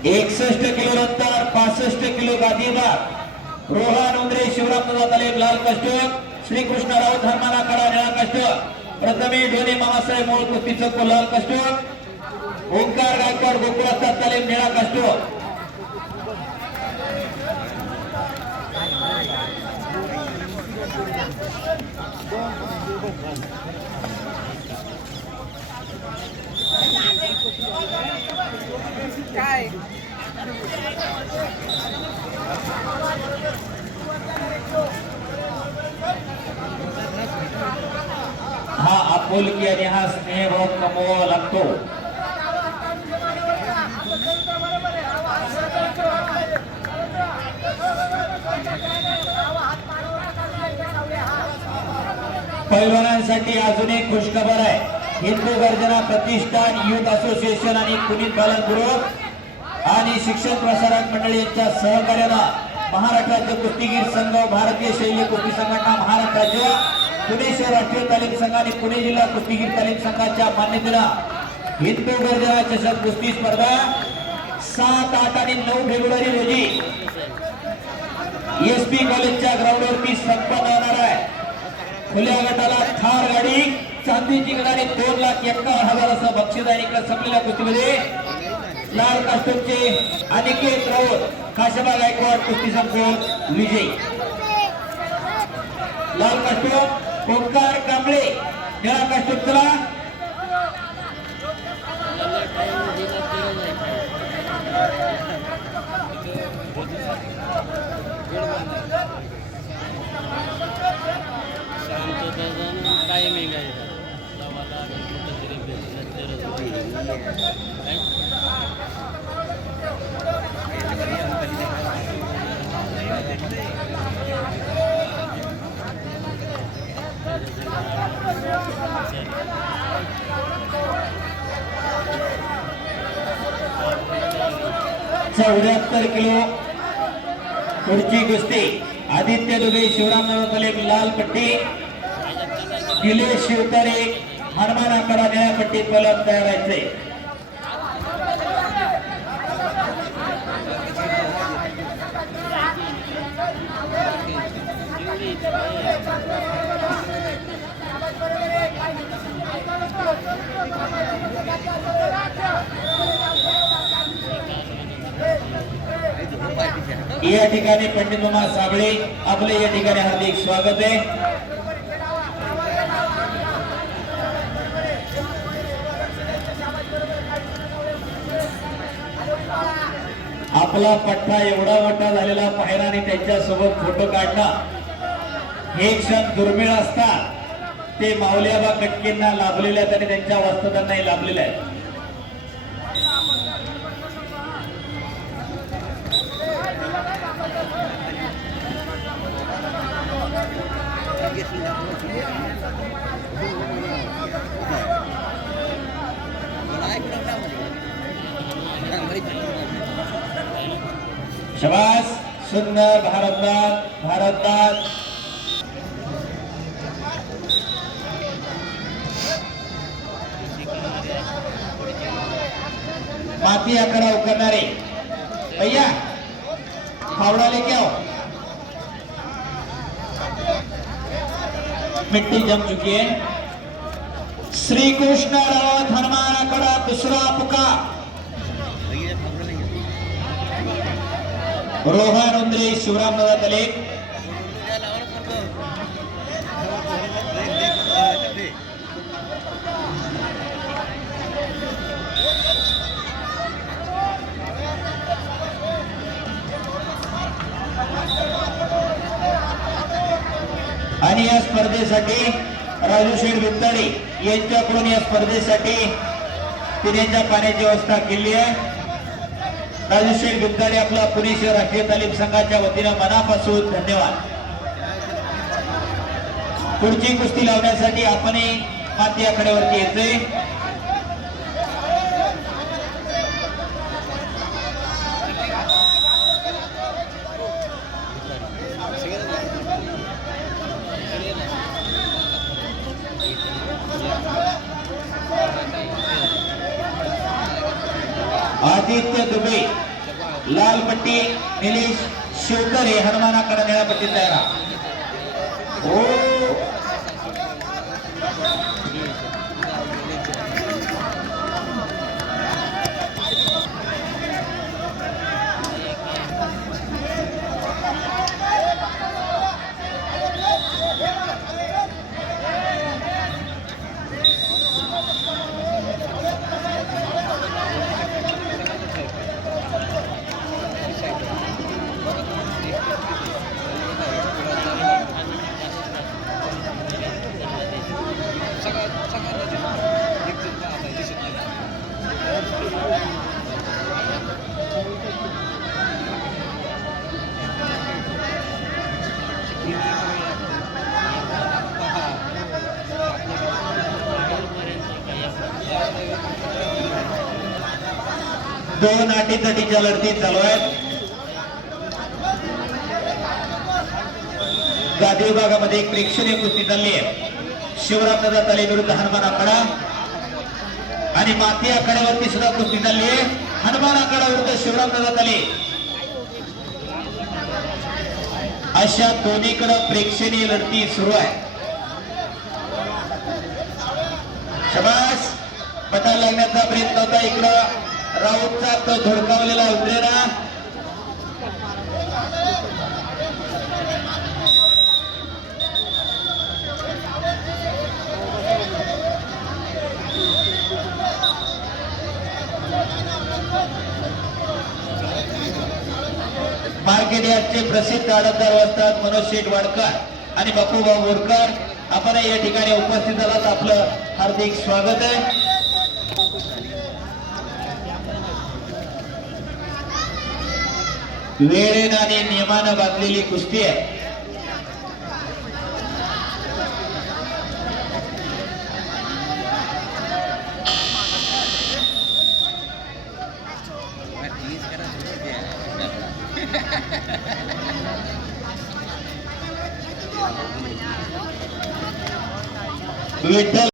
61 kilo नंतर 65 kilo गादीदार Rohan Undre Shivram तालीम लाल कस्टम श्रीकृष्ण राऊत हरमाना कडा निळा कस्टम प्रथमेश ढोणे मामासाहेब मूळ कुस्ती चौक लाल कस्टम ओंकार गायकवाड गोकुळस्ताद तालीम निळा कस्टम काय हा आपुलकी आणि हा स्नेहभाव कमवावा लागतो. पैलवानांसाठी अजून एक खुशखबर आहे. हिंदू गर्जना प्रतिष्ठान युथ असोसिएशन आणि पुनीत बालन ग्रुप आणि शिक्षण प्रसारक मंडळी यांच्या सहकार्यानं महाराष्ट्र राज्य कुस्तीगीर संघ भारतीय शैली कुस्ती संघटना महाराष्ट्र राज्य पुणे शहर राष्ट्रीय तालीम संघ आणि पुणे जिल्हा कुस्तीगीर तालीम संघाच्या मान्यतेनं हिंदू गर्जना चषक कुस्ती स्पर्धा 7, 8 आणि 9 फेब्रुवारी रोजी एसपी कॉलेजच्या ग्राउंडवरती संपन्न होणार आहे. खुल्या गटाला थार गाडी चांदीची गडाने 2,51,000 असं बक्षीस आहे. इकडे संपलेल्या कुस्तीमध्ये लाल कास्टूमचे अनिकेत राऊत काशबा गायकवाड कुस्ती संघ विजयी. लाल कास्टूम ओंकार कांबळे निळा कास्टूम चला टायमिंग आहे चौऱ्याहत्तर किलो पुढची कुस्ती आदित्य दुबे शिवराम तालीम लाल पट्टी निलेश शिवतारे हनुमान आकडा निळ्या पट्टीत पलक तयार व्हायचे. या ठिकाणी पंडित उमा साबळे आपले या ठिकाणी हार्दिक स्वागत आहे. आपला पठ्ठा एवढा मोठा झालेला पाहिला आणि त्यांच्यासोबत फोटो काढणं हे क्षण दुर्मिळ असतात. ते माऊलीआबा कटकेंना लाभलेले आहेत आणि त्यांच्या वास्तवांनाही लाभलेले आहेत. शबास सुंदर भारतनाथ माती आकडा उकरणारे भैया फावड़ा लेके आओ. मिट्टी जम चुकी है. श्री कृष्ण रावत हनुमान आकडा दूसरा पुकार रोहन उंद्रे शिवराम तालीम आणि या स्पर्धेसाठी राजू शेठ वित्ताडे यांच्याकडून या स्पर्धेसाठी पिण्याच्या पाण्याची व्यवस्था केली आहे. राजू शेठ वित्ताडे आपला पुणे शहर राष्ट्रीय तालीम संघाच्या वतीनं मनापासून धन्यवाद. पुढची कुस्ती लावण्यासाठी आपणही माती आखाड्यावरती येतोय. आदित्य दुबे लाल पट्टी निलेश शिवकरे हनुमानाकडे निळ्या पट्टीत तयार. हो दोन अटीतटीच्या लढती चालू आहेत. गादी विभागामध्ये एक प्रेक्षणीय कुस्ती चालली आहे. शिवराम दादा ताले विरुद्ध हनुमान आखाडा आणि माती आखाड्यावरती सुद्धा कुस्ती चालली आहे. हनुमान आखाडा विरुद्ध शिवराम दादा ताले अशा दोन्हीकडे प्रेक्षणीय लढती सुरू आहे. शबास पटाल लागण्याचा प्रयत्न होता. इकडं राऊतचा तो धडकावलेला उतरेला मार्केट यार्डचे प्रसिद्ध आडतदार असतात मनोज शेठ वाडकर आणि बापूभाऊ बोरकर. आपण या ठिकाणी उपस्थित झालात आपलं हार्दिक स्वागत आहे. वेळेनं आणि नियमानं बांधलेली कुस्ती आहे. विठ्ठल